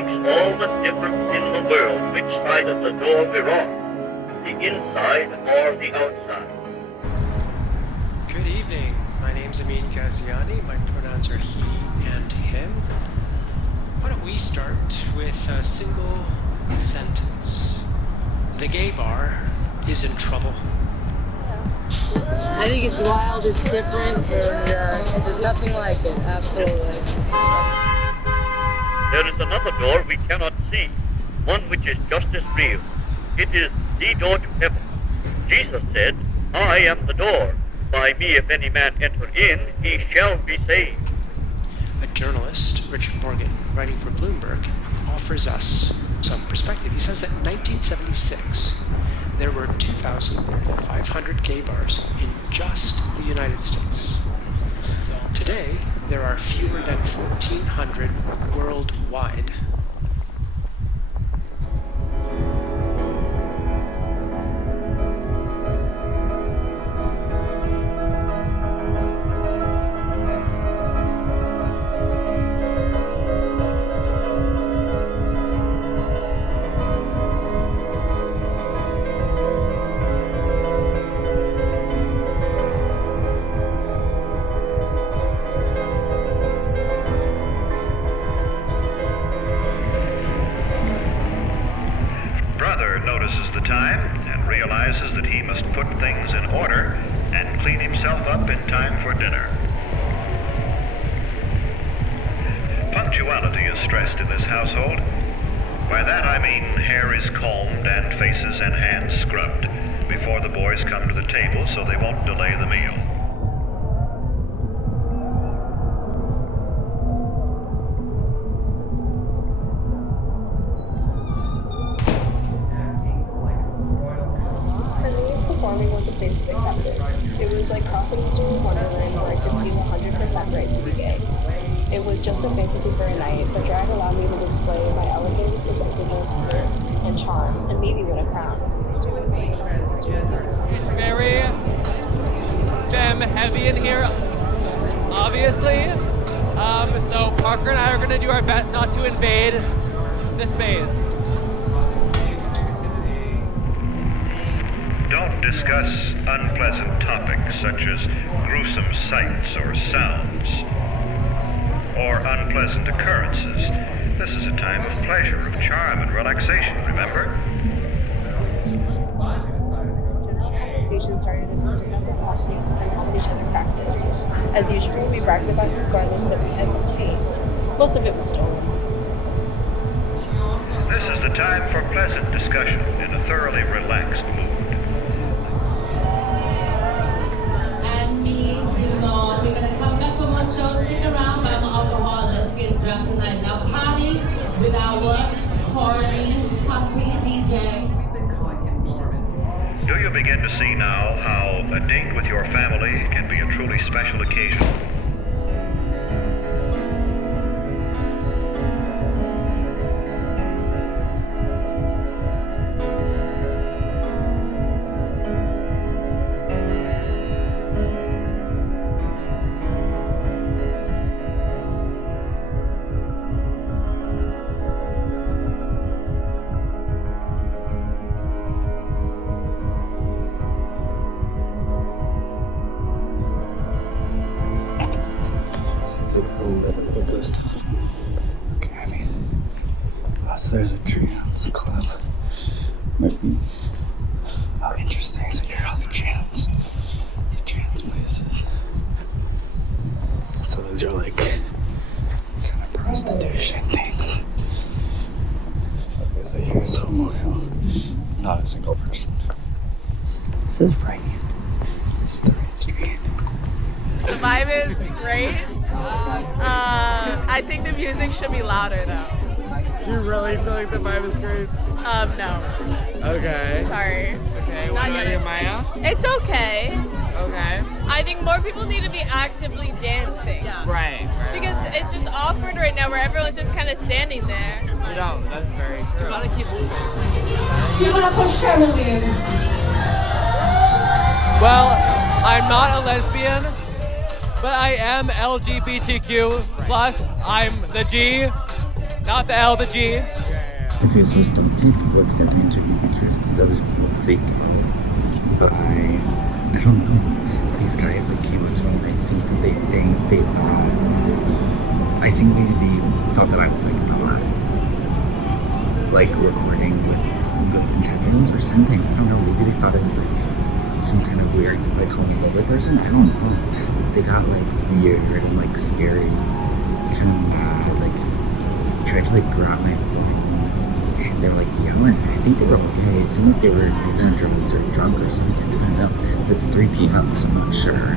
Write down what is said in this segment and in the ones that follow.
makes all the difference in the world which side of the door we're on, the inside or the outside. Good evening. My name's Amin Ghaziani. My pronouns are he and him. Why don't we start with a single sentence? The gay bar is in trouble. I think it's wild, it's different, and there's nothing like it, absolutely. There is another door we cannot see, one which is just as real. It is the door to heaven. Jesus said, I am the door. By me if any man enter in, he shall be saved. A journalist, Richard Morgan, writing for Bloomberg, offers us some perspective. He says that in 1976, there were 2,500 gay bars in just the United States. Today, there are fewer than 1,400 worldwide. Notices the time and realizes that he must put things in order and clean himself up in time for dinner. Punctuality is stressed in this household. By that I mean hair is combed and faces and hands scrubbed before the boys come to the table so they won't delay the meal. Performing was a place of acceptance. It was like crossing into a wonderland where I could feel 100% right to be gay. It was just a fantasy for a night, but drag allowed me to display my elegance, effectiveness, and charm, and maybe win a crown. Very femme heavy in here, obviously. So Parker and I are going to do our best not to invade this space. Don't discuss unpleasant topics such as gruesome sights or sounds, or unpleasant occurrences. This is a time of pleasure, of charm and relaxation, remember? Conversation started as we took out our costumes and helped each other practice. As usual, we bragged about the garments that we had obtained. Most of it was stolen. This is the time for pleasant discussion in a thoroughly relaxed mood. We're gonna come back from our show, stick around, buy more alcohol, let's get drunk tonight. Now party with our horny, party DJ. Do you begin to see now how a date with your family can be a truly special occasion? Okay, I mean, so there's a trans club. Might be interesting. So here are all the trans places. So those are like kind of prostitution things. Okay, so here's Homo Hill. Not a single person. This is right. This is the right street. The vibe is great. I think the music should be louder though. Do you really feel like the vibe is great? No. Okay. Sorry. Okay, what about you, Maya? It's okay. Okay. I think more people need to be actively dancing. Yeah. Right. Because it's just awkward right now where everyone's just kind of standing there. You don't, that's very true. You gotta keep moving. You're gonna push Sherilyn. Well, I'm not a lesbian, but I am LGBTQ+. I'm the G. Not the L, the G. If it was don't take what fit into pictures because that was fake. But I don't know. These guys like he was from I think that they I think maybe they thought that I was like not like recording with good intentions or something. I don't know. Maybe they thought it was like some kind of weird like homophobic person. I don't know. They got like weird and like scary, kind of mad. Like tried to like grab my phone. They were like yelling. I think they were okay. It seemed like they were doing drugs or drunk or something. I don't know. It's 3 p.m. so I'm not sure.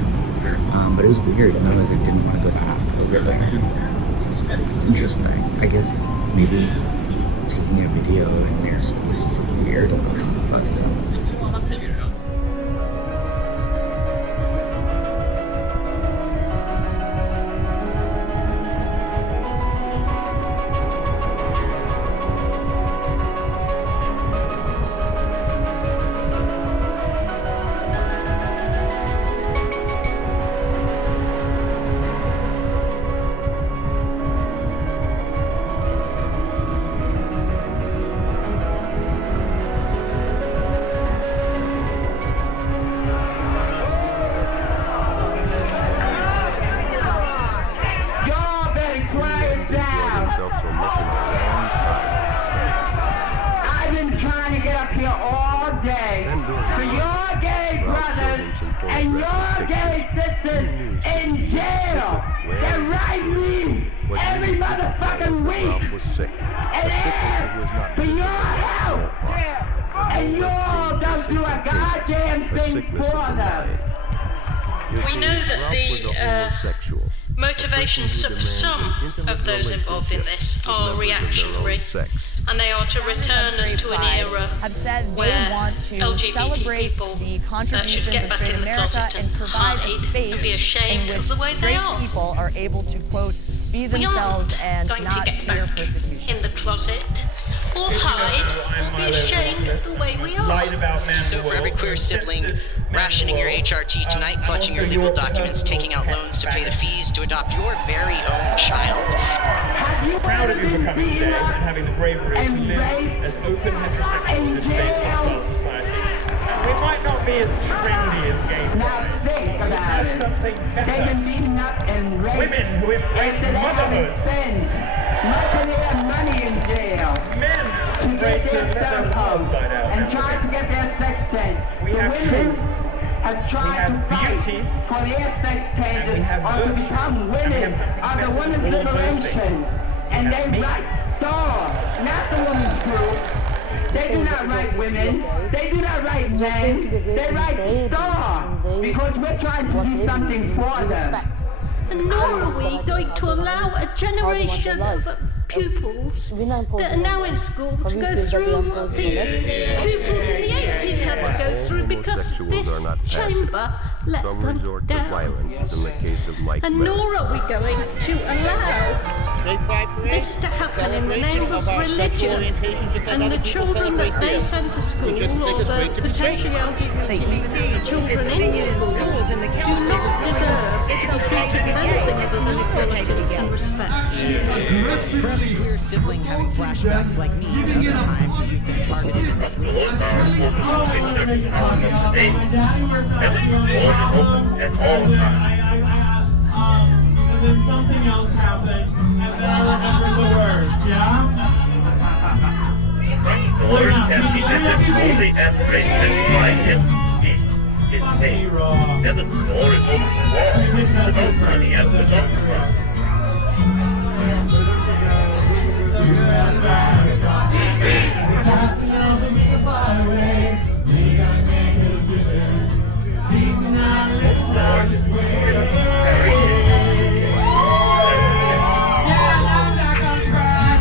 But it was weird. And I was like, didn't want to go back. It's interesting. I guess maybe taking a video and they're supposed to look weird. I've been trying to get up here all day for your gay brothers and your gay sisters in jail. They write me every motherfucking week and ask for your help. And you all don't do a goddamn thing for them. We know that the motivations of some of those involved in this are reactionary, and they are to return us to an era where LGBT people should get back in the closet and hide and be ashamed of the way they are. People are able to, quote, be themselves and not fear persecution. In the closet, or hide, or be ashamed of the way we are. So for every queer sibling, rationing your HRT tonight, clutching your legal documents, taking out loans to pay the fees to adopt your very own child. Have you proud of you for coming today and having the bravery to live as open heterosexuals in today's hostile society? And we might not be as trendy as gay pride. Now think about it. They've been beaten up and raped. Women who have raised motherhood. Much of their money in jail. Men to get their cell phones and try to get their sex change. The women have tried to fight for their sex changes or to become women of the women's liberation. And they write stars, not the women's group. They do not write women. They do not write men. They write stars because we're trying to do something for them. And nor are we going to allow a generation of pupils that are now in school to go through the pupils in the 80s had to go through because this chamber let them down. And nor are we going to allow this to happen in the name of religion. And the children that they send to school, or the potentially LGBT children in school, do not deserve to be treated with anything other than equality and respect. For every queer sibling having flashbacks like me to other times that you've been targeted in this legal state. And then something else happened, and then I remember the words, yeah? The words that he did it fully and racist by his name. And the door is open to all. The money and the Passing over me the byway, we gotta make a decision. We cannot live down this way. Yeah, now I'm back on track.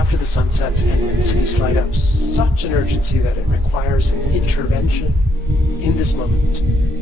after the sun sets and when cities light up, such an urgency that it requires an intervention in this moment.